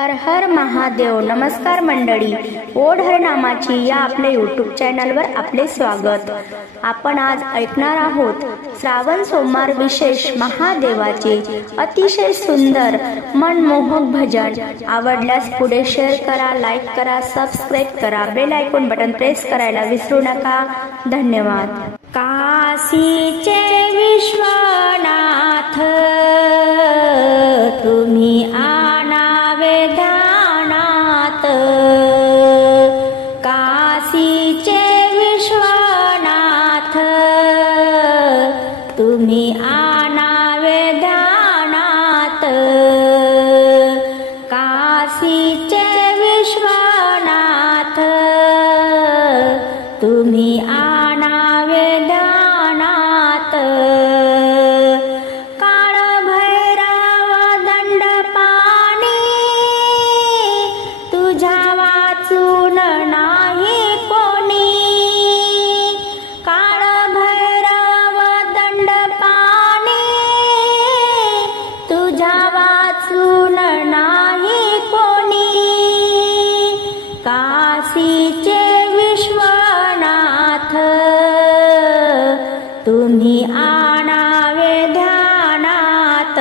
हर हर महादेव. नमस्कार मंडळी, ओढर नामाची या आपल्या यूट्यूब चॅनलवर आपले स्वागत. आपण आज ऐकणार आहोत श्रावण सोमवार विशेष महादेवाचे अतिशय सुंदर मनमोहक भजन. आवडल्यास पुढे शेअर करा, लाईक करा, सबस्क्राईब करा, बेल आयकॉन बटन प्रेस करायला विसरू नका. धन्यवाद. काशीचे विश्वनाथ तुम्ही आनावे ध्यानात. काशीचे विश्वनाथ तुम्ही आनावे ध्यानात. काशीचे विश्वनाथ तुम्ही आनावे ध्यानात. काळभैरव दंडपाणी तुझ्या वाचून नाही कोणी. काळभैरव दंडपाणी तुझ्या वाचून नाही कोणी. काशीचे विश्वनाथ तुम्ही आनावे ध्यानात.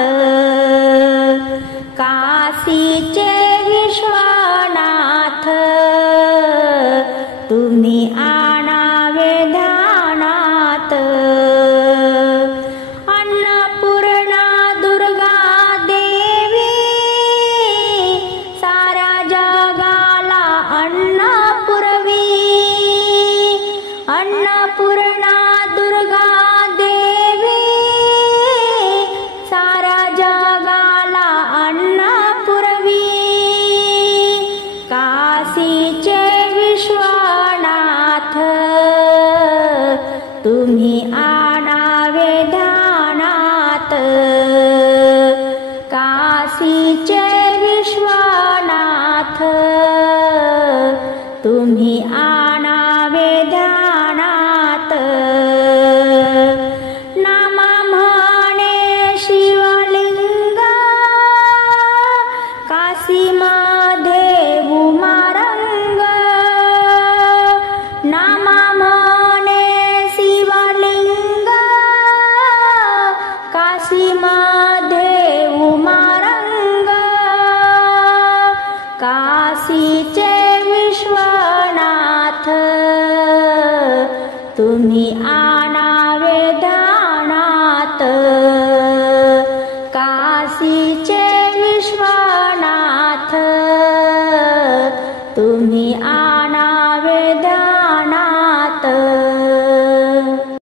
काशीचे विश्वनाथ तुम्ही आनावे ध्यानात. अन्नपूर्णा दुर्गा देवी साऱ्या जगाला अन्न पुरवी. अन्नपूर्णा दुर्गा देवी साऱ्या जगाला अन्न पुरवी. काशीचे विश्वनाथ तुम्ही आनावे ध्यानात. काशीचे विश्वनाथ तुम्ही आनावे ध्यानात. नामा म्हणे शिवलिंग काशीमध्ये उमारंग. नामा म्हणे शिवलिंग काशीमध्ये उमारंग. काशीचे विश्वनाथ तुम्ही आनावे ध्यानात. काशीचे विश्वनाथ तुम्ही